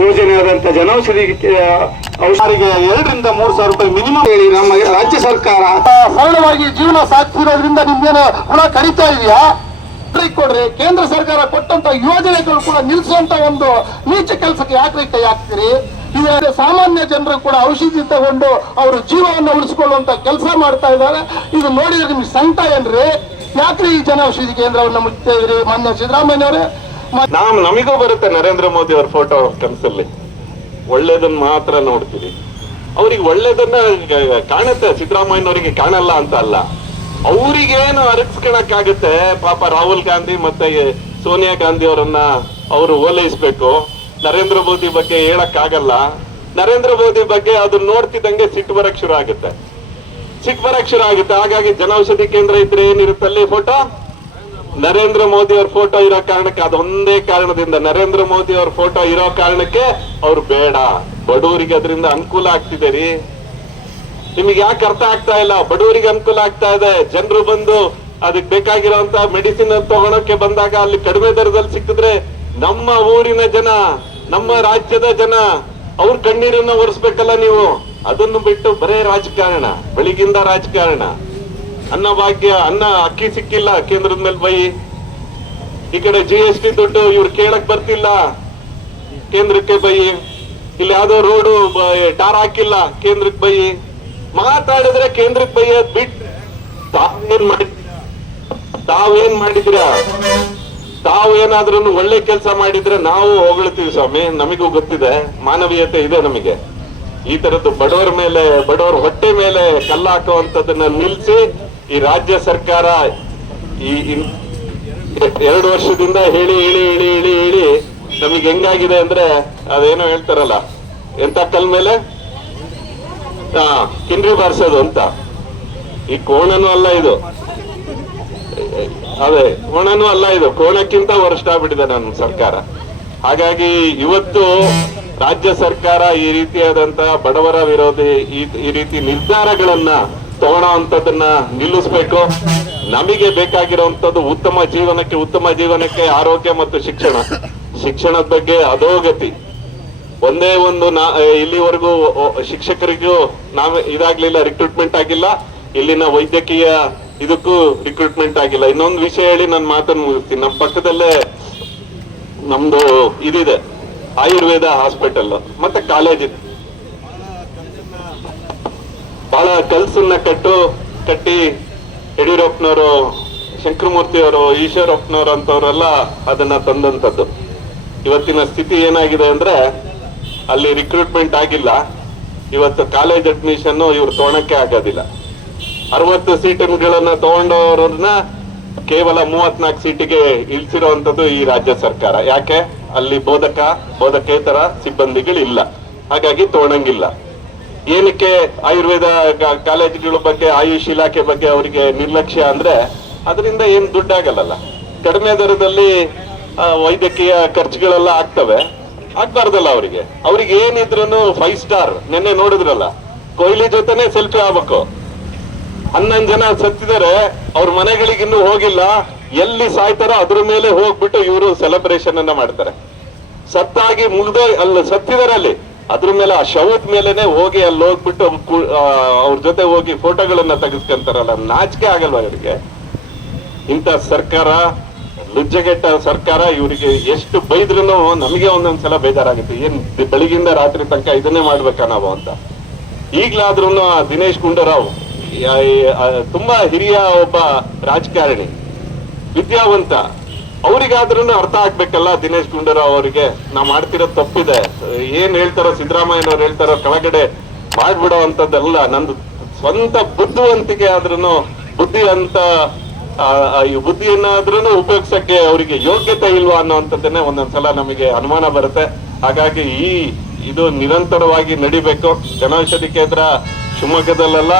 ಯೋಜನೆಯಾದಂಥ ಜನೌಷಧಿ ಔಷಧಿಗೆ 2ರಿಂದ 3,000 ರೂಪಾಯಿ ಮಿನಿಮಮ್ ಹೇಳಿ ನಮ್ಮ ರಾಜ್ಯ ಸರ್ಕಾರ ಸರಳವಾಗಿ ಜೀವನ ಸಾಗಿಸಿರೋದ್ರಿಂದ ನಿಮ್ಗೇನು ಹುಳ ಕರೀತಾ ಇದೆಯಾ? ಕೊಡ್ರಿ. ಕೇಂದ್ರ ಸರ್ಕಾರ ಕೊಟ್ಟಂತ ಯೋಜನೆಗಳು ಕೂಡ ನಿಲ್ಲಿಸುವಂತ ಒಂದು ನೀಚ ಕೆಲಸಕ್ಕೆ ಯಾಕ್ರಿ ಕೈ ಹಾಕ್ತೀರಿ? ಇದರ ಸಾಮಾನ್ಯ ಜನರು ಕೂಡ ಔಷಧಿ ತಗೊಂಡು ಅವರು ಜೀವವನ್ನು ಉಳಿಸಿಕೊಳ್ಳುವಂತ ಕೆಲಸ ಮಾಡ್ತಾ ಇದ್ದಾರೆ. ಇದು ನೋಡಿದ್ರೆ ನಿಮ್ಗೆ ಸಂಕಟ ಏನ್ರಿ? ಯಾಕ್ರಿ ಈ ಜನೌಷಧಿ ಕೇಂದ್ರವನ್ನು ಮುಚ್ತಾ ಇದ್ರಿ ಮಾನ್ಯ ಸಿದ್ದರಾಮಯ್ಯನವರೇ? ನಮಿಗೂ ಬರುತ್ತೆ ನರೇಂದ್ರ ಮೋದಿ ಅವ್ರ ಫೋಟೋ ಕನಸಲ್ಲಿ. ಒಳ್ಳೇದನ್ನ ಮಾತ್ರ ನೋಡ್ತೀವಿ. ಅವ್ರಿಗೆ ಒಳ್ಳೇದನ್ನ ಕಾಣುತ್ತೆ, ಸಿದ್ದರಾಮಯ್ಯನವರಿಗೆ ಕಾಣಲ್ಲ ಅಂತ ಅಲ್ಲ. ಅವ್ರಿಗೇನು ಅರಗಿಸ್ಕೊಳಕ್ಕಾಗುತ್ತೆ? ಪಾಪ ರಾಹುಲ್ ಗಾಂಧಿ ಮತ್ತೆ ಸೋನಿಯಾ ಗಾಂಧಿ ಅವರನ್ನ ಅವರು ಓಲೈಸ್ಬೇಕು. ನರೇಂದ್ರ ಮೋದಿ ಬಗ್ಗೆ ಹೇಳಕ್ಕಾಗಲ್ಲ. ನರೇಂದ್ರ ಮೋದಿ ಬಗ್ಗೆ ಅದನ್ನ ನೋಡ್ತಿದ್ದಂಗೆ ಸಿಟ್ಟು ಬರಕ್ ಶುರು ಆಗುತ್ತೆ. ಹಾಗಾಗಿ ಜನೌಷಧಿ ಕೇಂದ್ರ ಇದ್ರೆ ಏನಿರುತ್ತಲ್ಲಿ ಫೋಟೋ ನರೇಂದ್ರ ಮೋದಿ ಅವ್ರ ಫೋಟೋ ಇರೋ ಕಾರಣಕ್ಕೆ, ಅದೊಂದೇ ಕಾರಣದಿಂದ ನರೇಂದ್ರ ಮೋದಿ ಅವ್ರ ಫೋಟೋ ಇರೋ ಕಾರಣಕ್ಕೆ ಅವ್ರು ಬೇಡ. ಬಡವರಿಗೆ ಅದರಿಂದ ಅನುಕೂಲ ಆಗ್ತಿದೆ ರೀ. ನಿಮಗೆ ಯಾಕೆ ಅರ್ಥ ಆಗ್ತಾ ಇಲ್ಲ? ಬಡವರಿಗೆ ಅನುಕೂಲ ಆಗ್ತಾ ಇದೆ. ಜನರು ಬಂದು ಅದಕ್ಕೆ ಬೇಕಾಗಿರೋಂತ ಮೆಡಿಸಿನ್ ತಗೊಳಕ್ಕೆ ಬಂದಾಗ ಅಲ್ಲಿ ಕಡಿಮೆ ದರದಲ್ಲಿ ಸಿಕ್ಕಿದ್ರೆ ನಮ್ಮ ಊರಿನ ಜನ, ನಮ್ಮ ರಾಜ್ಯದ ಜನ ಅವ್ರ ಕಣ್ಣೀರನ್ನ ಒರೆಸ್ಬೇಕಲ್ಲ ನೀವು. ಅದನ್ನು ಬಿಟ್ಟು ಬರೇ ರಾಜಕಾರಣ, ಬೆಳಿಗಿಂದ ರಾಜಕಾರಣ. ಅನ್ನ ಭಾಗ್ಯ, ಅಕ್ಕಿ ಸಿಕ್ಕಿಲ್ಲ ಕೇಂದ್ರದ ಮೇಲೆ ಬೈ. ಈ ಕಡೆ GST ದುಡ್ಡು ಇವ್ರು ಕೇಳಕ್ ಬರ್ತಿಲ್ಲ, ಕೇಂದ್ರಕ್ಕೆ ಬೈ. ಇಲ್ಲಿ ಯಾವ್ದೋ ರೋಡು ಟಾರ್ ಹಾಕಿಲ್ಲ, ಕೇಂದ್ರಕ್ಕೆ ಬೈ. ಮಾತಾಡಿದ್ರೆ ಕೇಂದ್ರಕ್ಕೆ ಬೈಯದ್ ಬಿಟ್ಟು ತಾವೇನ್ ಮಾಡಿದ್ರ? ತಾವೇನಾದ್ರೂ ಒಳ್ಳೆ ಕೆಲಸ ಮಾಡಿದ್ರೆ ನಾವು ಹೊಗಳ್ತೀವಿ ಸ್ವಾಮಿ. ನಮಗೂ ಗೊತ್ತಿದೆ, ಮಾನವೀಯತೆ ಇದೆ ನಮಗೆ. ಈ ತರದ್ದು ಬಡವರ ಮೇಲೆ, ಬಡವರ ಹೊಟ್ಟೆ ಮೇಲೆ ಕಲ್ಲ ಹಾಕುವಂತದನ್ನ ನಿಲ್ಸಿ ಈ ರಾಜ್ಯ ಸರ್ಕಾರ ಈ 2 ವರ್ಷದಿಂದ ಹೇಳಿ ನಮಗೆ ಹೆಂಗಾಗಿದೆ ಅಂದ್ರೆ, ಅದೇನೋ ಹೇಳ್ತಾರಲ್ಲ, ಎಂತ ಕಲ್ ಮೇಲೆ ಕಿಂಡ್ರಿ ಬಾರಿಸೋದು ಅಂತ. ಈ ಕೋಣನೂ ಅಲ್ಲ ಇದು, ಅದೇ ಕೋಣನೂ ಅಲ್ಲ ಇದು, ಕೋಣಕ್ಕಿಂತ ವರ್ಷ ಆಗ್ಬಿಟ್ಟಿದೆ ನಮ್ಮ ಸರ್ಕಾರ. ಹಾಗಾಗಿ ಇವತ್ತು ರಾಜ್ಯ ಸರ್ಕಾರ ಈ ರೀತಿಯಾದಂತ ಬಡವರ ವಿರೋಧಿ ಈ ರೀತಿ ನಿರ್ಧಾರಗಳನ್ನ ತಗೊಳ್ಳೋಂಥದ್ದನ್ನ ನಿಲ್ಲಿಸ್ಬೇಕು. ನಮಗೆ ಬೇಕಾಗಿರುವಂತದ್ದು ಉತ್ತಮ ಜೀವನಕ್ಕೆ ಆರೋಗ್ಯ ಮತ್ತು ಶಿಕ್ಷಣದ ಬಗ್ಗೆ ಅಧೋಗತಿ. ಒಂದೇ ಒಂದು ಇಲ್ಲಿವರೆಗೂ ಶಿಕ್ಷಕರಿಗೂ ಇದಾಗ್ಲಿಲ್ಲ, ರಿಕ್ರೂಟ್ಮೆಂಟ್ ಆಗಿಲ್ಲ. ಇಲ್ಲಿನ ವೈದ್ಯಕೀಯ ಇದಕ್ಕೂ ರಿಕ್ರೂಟ್ಮೆಂಟ್ ಆಗಿಲ್ಲ. ಇನ್ನೊಂದು ವಿಷಯ ಹೇಳಿ ನನ್ನ ಮಾತನ್ನು ಮುಗಿಸ್ತೀನಿ. ನಮ್ಮ ಪಕ್ಕದಲ್ಲೇ ನಮ್ದು ಇದಿದೆ, ಆಯುರ್ವೇದ ಹಾಸ್ಪಿಟಲ್ ಮತ್ತೆ ಕಾಲೇಜ್. ಬಹಳ ಕಲ್ಸನ್ನ ಕಟ್ಟಿ ಯಡಿಯೂರಪ್ಪನವರು, ಶಂಕರಮೂರ್ತಿ ಅವರು, ಈಶ್ವರಪ್ಪನವರು ಅಂತವ್ರೆಲ್ಲ ಅದನ್ನ ತಂದಂತದ್ದು. ಇವತ್ತಿನ ಸ್ಥಿತಿ ಏನಾಗಿದೆ ಅಂದ್ರೆ, ಅಲ್ಲಿ ರಿಕ್ರೂಟ್ಮೆಂಟ್ ಆಗಿಲ್ಲ. ಇವತ್ತು ಕಾಲೇಜ್ ಅಡ್ಮಿಷನ್ ಇವ್ರು ತಗೊಳಕ್ಕೆ ಆಗೋದಿಲ್ಲ. 60 ಸೀಟುಗಳನ್ನ ತಗೊಂಡವ್ರನ್ನ ಕೇವಲ 34 ಸೀಟಿಗೆ ಇಳಿಸಿರುವಂತದ್ದು ಈ ರಾಜ್ಯ ಸರ್ಕಾರ. ಯಾಕೆ? ಅಲ್ಲಿ ಬೋಧಕೇತರ ಸಿಬ್ಬಂದಿಗಳಿಲ್ಲ, ಹಾಗಾಗಿ ತಗೊಳಂಗಿಲ್ಲ. ಏನಕ್ಕೆ ಆಯುರ್ವೇದ ಕಾಲೇಜುಗಳ ಬಗ್ಗೆ, ಆಯುಷ್ ಇಲಾಖೆ ಬಗ್ಗೆ ಅವರಿಗೆ ನಿರ್ಲಕ್ಷ್ಯ ಅಂದ್ರೆ, ಅದರಿಂದ ಏನ್ ದುಡ್ಡಾಗಲ್ಲ. ಕಡಿಮೆ ದರದಲ್ಲಿ ವೈದ್ಯಕೀಯ ಖರ್ಚುಗಳೆಲ್ಲ ಆಗ್ತವೆ. ಆಗ್ಬಾರ್ದಲ್ಲ ಅವ್ರಿಗೆ ಏನಿದ್ರು 5 ಸ್ಟಾರ್. ನಿನ್ನೆ ನೋಡಿದ್ರಲ್ಲ, ಕೊಹ್ಲಿ ಜೊತೆನೆ ಸೆಲ್ಫಿ ಆಗ್ಬೇಕು. 11 ಜನ ಸತ್ತಿದ್ದಾರೆ, ಅವ್ರ ಮನೆಗಳಿಗೆ ಇನ್ನೂ ಹೋಗಿಲ್ಲ. ಎಲ್ಲಿ ಸಾಯ್ತಾರೋ ಅದ್ರ ಮೇಲೆ ಹೋಗ್ಬಿಟ್ಟು ಇವರು ಸೆಲೆಬ್ರೇಷನ್ ಅನ್ನ ಮಾಡ್ತಾರೆ. ಸತ್ತಾಗಿ ಸತ್ತಿದಾರೆ ಅಲ್ಲಿ, ಅದ್ರ ಮೇಲೆ ಆ ಶವದ ಮೇಲೆನೆ ಹೋಗಿ ಅಲ್ಲಿ ಹೋಗ್ಬಿಟ್ಟು ಅವ್ರ ಜೊತೆ ಹೋಗಿ ಫೋಟೋಗಳನ್ನ ತೆಗೆಸ್ಕೊಂತಾರಲ್ಲ. ನಾಚಿಕೆ ಆಗಲ್ವಾ ಇವರಿಗೆ? ಇಂಥ ಸರ್ಕಾರ, ಲುಜ್ಜೆಗೆಟ್ಟ ಸರ್ಕಾರ. ಇವರಿಗೆ ಎಷ್ಟು ಬೈದ್ರೂ ನಮಗೆ ಒಂದೊಂದ್ಸಲ ಬೇಜಾರಾಗುತ್ತೆ. ಏನ್ ಬೆಳಗಿಂದ ರಾತ್ರಿ ತನಕ ಇದನ್ನೇ ಮಾಡ್ಬೇಕಾ ನಾವು ಅಂತ. ಈಗ್ಲಾದ್ರೂ ದಿನೇಶ್ ಗುಂಡೂರಾವ್ ತುಂಬಾ ಹಿರಿಯ ಒಬ್ಬ ರಾಜಕಾರಣಿ, ವಿದ್ಯಾವಂತ. ಅವ್ರಿಗಾದ್ರೂ ಅರ್ಥ ಆಗ್ಬೇಕಲ್ಲ ದಿನೇಶ್ ಗುಂಡೂರಾವ್ ಅವರಿಗೆ, ನಾ ಮಾಡ್ತಿರೋದು ತಪ್ಪಿದೆ. ಏನ್ ಹೇಳ್ತಾರೋ ಸಿದ್ದರಾಮಯ್ಯನವ್ರು ಹೇಳ್ತಾರೋ ಕೆಳಗಡೆ ಮಾಡ್ಬಿಡೋ ಅಂತದ್ದೆಲ್ಲ ನಂದು ಸ್ವಂತ ಬುದ್ಧಿವಂತಿಕೆ ಆದ್ರೂ ಬುದ್ಧಿಯನ್ನಾದ್ರೂ ಉಪಯೋಗಿಸಕ್ಕೆ ಅವರಿಗೆ ಯೋಗ್ಯತೆ ಇಲ್ವಾ ಅನ್ನೋಂಥದ್ದನ್ನೇ ಒಂದೊಂದ್ಸಲ ನಮಗೆ ಅನುಮಾನ ಬರುತ್ತೆ. ಹಾಗಾಗಿ ಇದು ನಿರಂತರವಾಗಿ ನಡಿಬೇಕು. ಜನೌಷಧಿ ಕೇಂದ್ರ ಶಿವಮೊಗ್ಗದಲ್ಲ,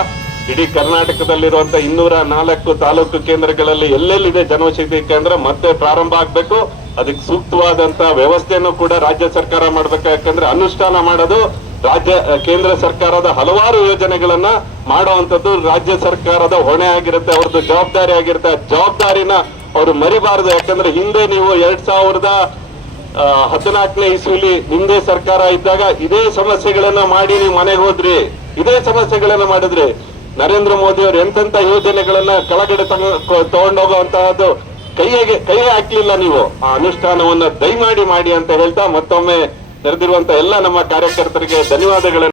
ಇಡೀ ಕರ್ನಾಟಕದಲ್ಲಿರುವಂತ 204 ತಾಲೂಕು ಕೇಂದ್ರಗಳಲ್ಲಿ ಎಲ್ಲೆಲ್ಲಿದೆ ಜನೌಷಧಿ ಕೇಂದ್ರ ಮತ್ತೆ ಪ್ರಾರಂಭ ಆಗ್ಬೇಕು. ಅದಕ್ಕೆ ಸೂಕ್ತವಾದಂತ ವ್ಯವಸ್ಥೆಯನ್ನು ಕೂಡ ರಾಜ್ಯ ಸರ್ಕಾರ ಮಾಡ್ಬೇಕು. ಯಾಕಂದ್ರೆ ಅನುಷ್ಠಾನ ಮಾಡೋದು ಕೇಂದ್ರ ಸರ್ಕಾರದ ಹಲವಾರು ಯೋಜನೆಗಳನ್ನ ಮಾಡುವಂತದ್ದು ರಾಜ್ಯ ಸರ್ಕಾರದ ಹೊಣೆ ಆಗಿರುತ್ತೆ, ಅವ್ರದ್ದು ಜವಾಬ್ದಾರಿ ಆಗಿರುತ್ತೆ. ಜವಾಬ್ದಾರಿನ ಅವರು ಮರಿಬಾರದು. ಯಾಕಂದ್ರೆ ಹಿಂದೆ ನೀವು 14ನೇ ಇಸ್ವಿಲಿ ನಿಮ್ದೇ ಸರ್ಕಾರ ಇದ್ದಾಗ ಇದೇ ಸಮಸ್ಯೆಗಳನ್ನ ಮಾಡಿ ನೀವು ಮನೆಗೆ ಹೋದ್ರಿ, ಇದೇ ಸಮಸ್ಯೆಗಳನ್ನ ಮಾಡಿದ್ರಿ. ನರೇಂದ್ರ ಮೋದಿ ಅವರು ಎಂತೆಂತ ಯೋಜನೆಗಳನ್ನ ಕೆಳಗಡೆ ತಗೊಂಡೋಗುವಂತಹದ್ದು ಕೈ ಹಾಕ್ಲಿಲ್ಲ. ನೀವು ಆ ಅನುಷ್ಠಾನವನ್ನ ದಯಮಾಡಿ ಮಾಡಿ ಅಂತ ಹೇಳ್ತಾ ಮತ್ತೊಮ್ಮೆ ನೆರೆದಿರುವಂತ ಎಲ್ಲ ನಮ್ಮ ಕಾರ್ಯಕರ್ತರಿಗೆ ಧನ್ಯವಾದಗಳನ್ನು